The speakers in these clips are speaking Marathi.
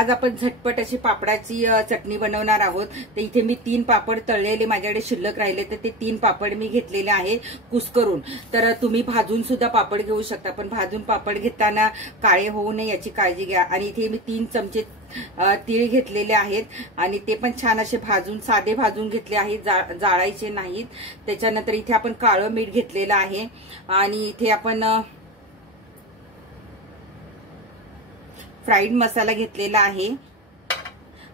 आज आपण झटपट अशी पापडाची चटणी बनवणार आहोत। तर इथे मी 3 पापड तळलेले माझ्याकडे शिल्लक राहिले, तर ते 3 पापड मी घेतलेले आहे कुस्करून। तर तुम्ही भाजून सुद्धा पापड घेऊ शकता, पण भाजून पापड घेताना काळे होऊ नये याची काळजी घ्या। आणि इथे मी 3 चमचे तीळ घेतलेले आहेत आणि ते पण छान असे भाजून साधे भाजून घेतले आहेत, जाळायचे नाहीत। त्याच्यानंतर इथे आपण काळं मीठ घेतलेलं आहे आणि इथे आपण फ्राईड मसाला घेतलेला आहे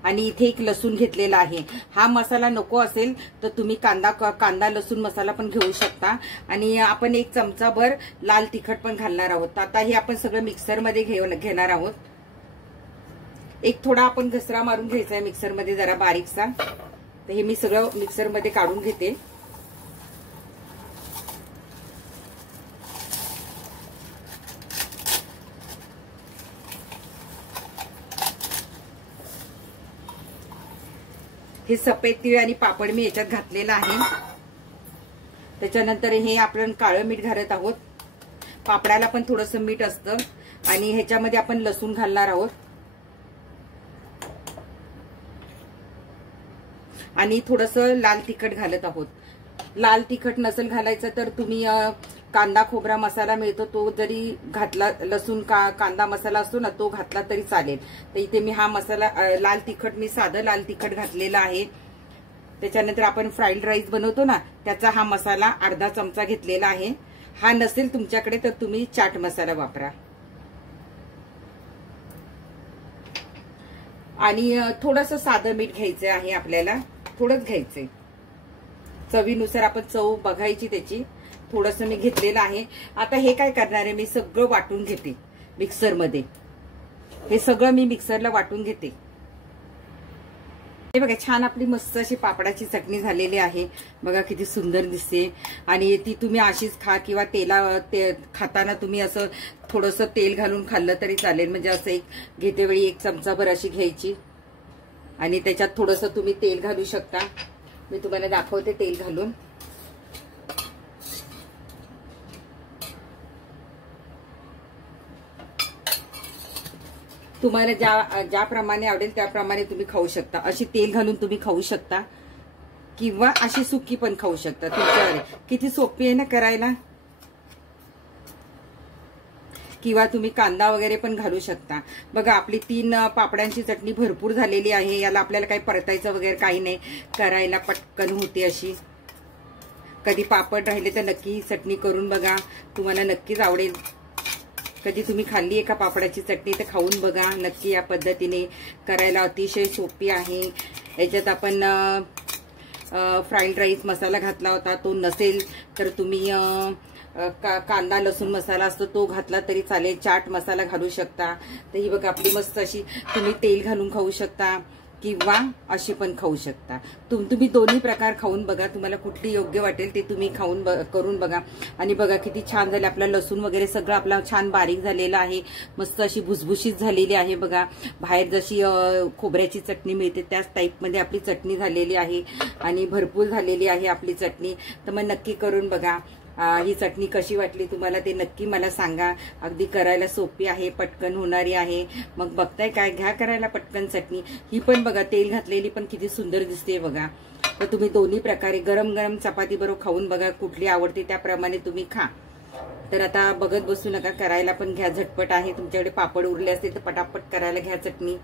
आणि इथे एक लसूण घेतलेला आहे। हा मसाला नको असेल तर तुम्ही कांदा लसूण मसाला पण घेऊ शकता। आणि आपण 1 चमचाभर लाल तिखट पण घालणार आहोत। आता हे आपण सगळं मिक्सर मध्ये घेणार आहोत। एक थोडा आपण घसरा मारून घ्यायचा आहे मिक्सर मध्ये जरा बारीकसा। तर हे मी सगळं मिक्सर मध्ये काढून घेते। हे सफेद तीळ आणि पापड मी याच्यात घातलेला आहे। त्याच्यानंतर हे आपण काळं मीठ घालत आहोत। पापडाला पण थोडंसं मीठ असतं आणि ह्याच्यामध्ये आपण लसूण घालणार आहोत आणि थोडंसं लाल तिखट घालत आहोत। लाल तिखट नसेल घालायचं तर तुम्ही कांदा खोबरा मसाला मिळतो तो जरी घातला, लसूण कांदा मसाला असतो ना तो घातला तरी चालेल। तर इथे मी हा मसाला लाल तिखट मी साधं लाल तिखट घातलेला आहे। त्याच्यानंतर आपण फ्राईड राईस बनवतो ना त्याचा हा मसाला अर्धा चमचा घेतलेला आहे। हा नसेल तुमच्याकडे तर तुम्ही चाट मसाला वापरा। आणि थोडंसं साधं मीठ घ्यायचं आहे आपल्याला, थोडंच घ्यायचंय। चवीनुसार आपण चव बघायची त्याची। थोडंसं मी घेतलेलं आहे। आता हे काय करणार आहे, मी सगळं वाटून घेते मिक्सर मध्ये। हे सगळं मी मिक्सरला वाटून घेते। हे बघा छान आपली मस्त अशी पापडाची चटणी झालेली आहे। बघा किती सुंदर दिसते। आणि ती तुम्ही अशीच खा किंवा खाताना तुम्ही असं थोडंसं तेल घालून खाल्लं तरी चालेल। म्हणजे असं एक घेतेवेळी 1 चमचाभर अशी घ्यायची आणि त्याच्यात थोडंसं तुम्ही तेल घालू शकता। मी तुम्हाला दाखवते तेल घालून। तुम्हाला ज्याप्रमाणे आवडेल त्याप्रमाणे तुम्ही खाऊ शकता। अशी तेल घालून तुम्ही खाऊ शकता किंवा अशी सुकी पण खाऊ शकता, तुमच्यावर। किती सोपी आहे ना करायला। किंवा तुम्ही कांदा वगैरे पण घालू शकता। बघा आपली 3 पापडांची चटणी भरपूर झालेली आहे। याला आपल्याला काही परतायचं वगैरे काही नाही, करायला पटकन होते अशी। कधी पापड राहिले तर नक्की ही चटणी करून बघा, तुम्हाला नक्कीच आवडेल। कधी तुम्ही खाल्ली आहे का पापडाची चटणी तर खाऊन बघा नक्की। या पद्धतीने करायला अतिशय सोपी आहे। याच्यात आपण फ्राईड राईस मसाला घातला होता, तो नसेल तर तुम्ही कांदा लसूण मसाला असतो तो घातला तरी चालेल। चाट मसाला घालू शकता। तर ही बघा आपली मस्त अशी तुम्ही तेल घालून खाऊ शकता किंवा अशी पण खाऊ शकता। तुम्ही दोन्ही प्रकार खाऊन बघा, तुम्हाला कुठली योग्य वाटेल ते तुम्ही करून बघा। आणि बघा किती छान झाले, आपला लसूण वगैरे सगळं आपला छान बारीक झालेला आहे। मस्त अशी भुसभुशीत झालेली आहे। बघा बाहेर जशी खोबऱ्याची चटणी मिळते त्याच टाईपमध्ये आपली चटणी झालेली आहे आणि भरपूर झालेली आहे आपली चटणी। तर मग नक्की करून बघा। ही चटणी कशी वाटली तुम्हाला ते नक्की मला सांगा। अगदी करायला सोपी आहे, पटकन होणारी आहे। मग बघताय काय, घ्या करायला पटकन चटणी। ही पण बघा तेल घातलेली पण किती सुंदर दिसते बघा। तर तुम्ही दोन्ही प्रकारे गरम गरम चपाती बरोबर खाऊन बघा, कुठली आवडते त्याप्रमाणे तुम्ही खा। तर आता बघत बसू नका, करायला पण घ्या, झटपट आहे। तुमच्याकडे पापड उरले असतील तर पटापट करायला घ्या चटणी।